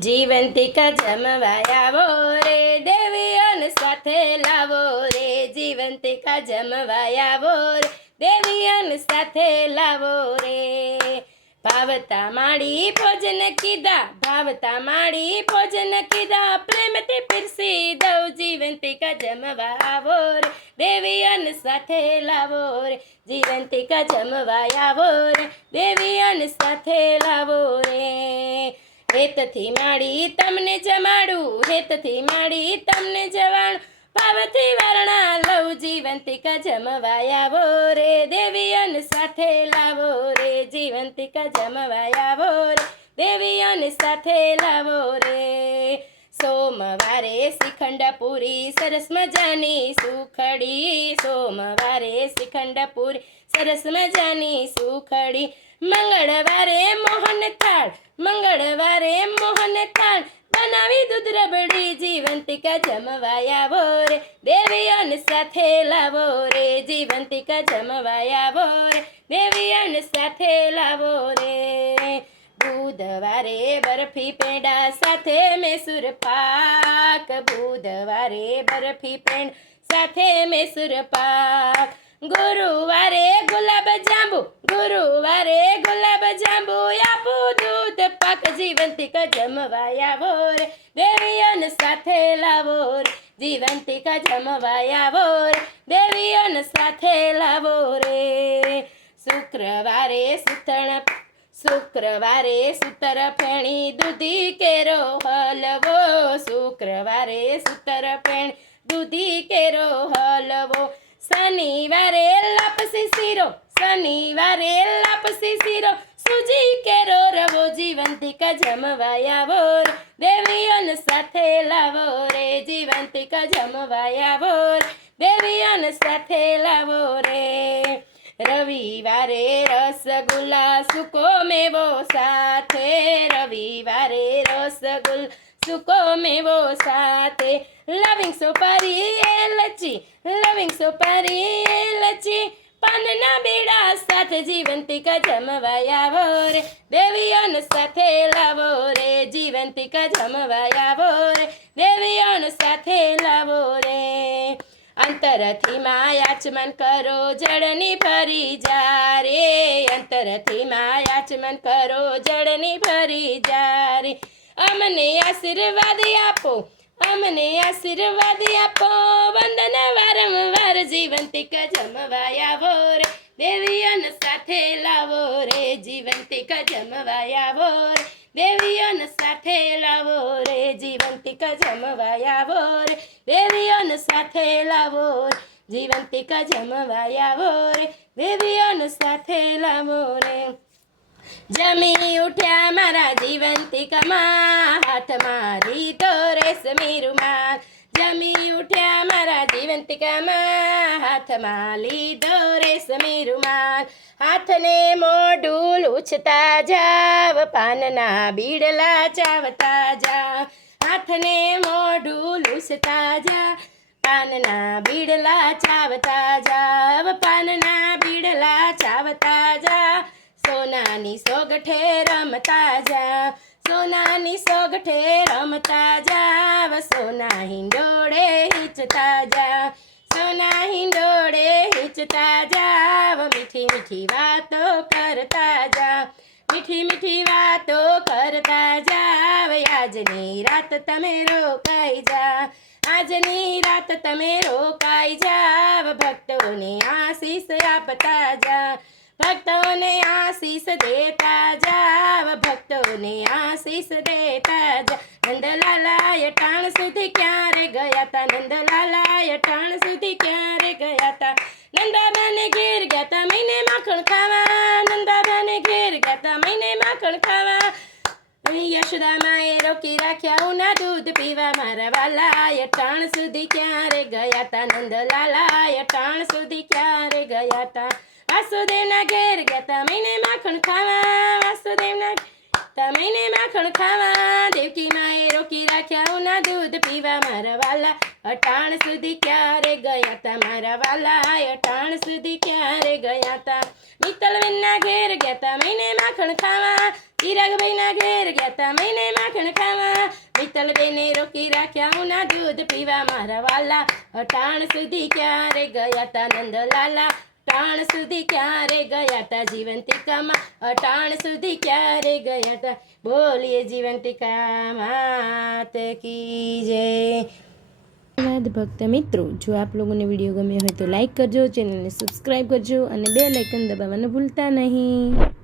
જીવંતિકા જમવા આવો રે દેવીઓને સાથે લાવો રે જીવંતિકા જમવા આવો રે દેવીઓને સાથે લાવો રે ભાવતા માડી ભોજન કીધા ભાવતા માડી ભોજન કીધા પ્રેમથી પીરસી દઉં જીવંતિકા જમવા આવો રે દેવીઓને સાથે લાવો રે જીવંતિકા જમવા આવો રે દેવીઓને સાથે લાવો રે હેતથી માડી તમને જમાડું હેતથી માડી તમને જવાડું ભાવથી વર્ણા લઉં જીવંતિકા જમવા આવો રે દેવીઓને સાથે લાવો રે જીવંતિકા જમવા આવો રે દેવીઓને સાથે લાવો રે સોમવારે શ્રીખંડ પૂરી સરસ મજાની સુખડી સોમવારે શ્રીખંડ પૂરી સરસ મજાની સુખડી મંગળવારે મોહન થાળ મંગળવારે મોહન થાળ બનાવી દૂધ રબડી જીવંતિકા જમવા આવો રે દેવીઓને સાથે લાવો રે જીવંતિકા જમવા આવો રે દેવીઓને સાથે લાવો રે બુધવારે બરફી પેંડા સાથે મેસૂર પાક બુધવારે બરફી પેંડા સાથે મેસૂર પાક ગુરુવારે ગુલાબ જાંબુ ગુરુવારે ગુલાબ જાંબુ આપું દૂધ પાક જીવંતિકા જમવા આવો રે દેવીઓને સાથે લાવો રે જીવંતિકા જમવા આવો રે દેવીઓને સાથે લાવો રે શુક્રવારે સૂતર ફેણી દૂધી કેરો હલવો શુક્રવારે સૂતર ફેણી દૂધી કેરો હલવો શનિવારે લાપસી શીરો સૂજી કેરો રવો જીવંતિકા જમવા આવો રે દેવીઓને સાથે લાવો રે જીવંતિકા જમવા આવો રે દેવીઓને સાથે લાવો રે રવિવારે રસગુલ્લા સૂકો મેવો સાથે રવિવારે રસગુલ્લા સૂકો મેવો સાથે લવિંગ સોપારી એલચી પાનના બીડા સાથે જીવંતિકા જમવા આવો રે દેવીઓને સાથે લાવો રે જીવંતિકા જમવા આવો રે દેવીઓને સાથે લાવો રે અંતરથી માયાચમન કરો જળની ભરી જા રે અંતરથી માયાચમન કરો જળની ભરી જા રે અમને આશીર્વાદ આપો વંદન વારંવાર જીવંતિકા જમવા આવો રે દેવીઓને સાથે લાવો રે જીવંતિકા જમવા આવો રે દેવીઓને સાથે લાવો રે જીવંતિકા જમવા આવો રે દેવીઓને સાથે લાવો રે જીવંતિકા જમવા આવો રે દેવીઓને સાથે લાવો રે જમી ઉઠ્યા મારા જીવંતિકામાં હાથમાં લીધો રેશમી રૂમાલ જમી ઉઠ્યા મારા જીવંતિકામાં હાથમાં લીધો રેશમી રૂમાલ હાથને મોઢું લૂછતા જાવ પાનના બીડલા ચાવતા જાવ હાથને મોઢું લૂછતા જાવ પાનના બીડલા ચાવતા જાવ પાનના બીડલા ચાવતા જાવ સોનાની સોગઠે રમતા જાવ સોનાની સોગઠે રમતા જાવ સોના હિંડોળે હિંચતા જાવ સોના હિંડોળે હિંચતા જાવ મીઠી મીઠી વાતો કરતા જાવ મીઠી મીઠી વાતો કરતા જાવ આજની રાત તમે રોકાઈ જાવ આજની રાત તમે રોકાઈ જાવ ભક્તોને આશીષ આપતા જાવ ભક્તોને આશીષ દેતા જાવ ભક્તોને આશીષ દેતા જાવ નંદલાલાય ટાણ સુધી ક્યારે ગયા તા નંદલાલાય ટાણ સુધી ક્યારે ગયા તા નંદાબાને ઘેર ગયા તા મહિને માખણ ખાવા નંદાબાને ઘેર ગયા તા મહિને માખણ ખાવા યશોદામાએ રોકી રાખ્યા ઉના દૂધ પીવા મારા વાલાય ટાણ સુધી ક્યારે ગયા તા નંદલાલાય ટાણ સુધી ક્યારે ગયા તા વાસુદેવના ઘેર ગયા તા મહિને માખણ ખાવા વાસુદેવના મહિને માખણ ખાવા દેવકી માએ રોકી રાખ્યા ઉના દૂધ પીવા મારા વાલા અટાણ સુધી ક્યારે ગયા તા મારા વાલા અટાણ સુધી ક્યારે ગયા તા મિત્તલબેનના ઘેર ગયા તા મહિને માખણ ખાવા ચિરાગભાઈના ઘેર ગયા તા મહિને માખણ ખાવા શીતલ બેને રોકી રાખ્યા હું ના દૂધ પીવા મારા વાલા અટાણ સુધી ક્યારે ગયા તા નંદલાલા અટાણ સુધી ક્યારે ગયા તા જીવંતિકામાં અટાણ સુધી ક્યારે ગયા તા બોલીએ જીવંતિકા માત કી જય. ધન્યવાદ ભક્ત મિત્રો. જો આપ લોકોને વિડીયો ગમ્યો હોય તો લાઈક કરજો, ચેનલને સબસ્ક્રાઈબ કરજો અને બેલ આઇકન દબાવવાનું ભૂલતા નહીં.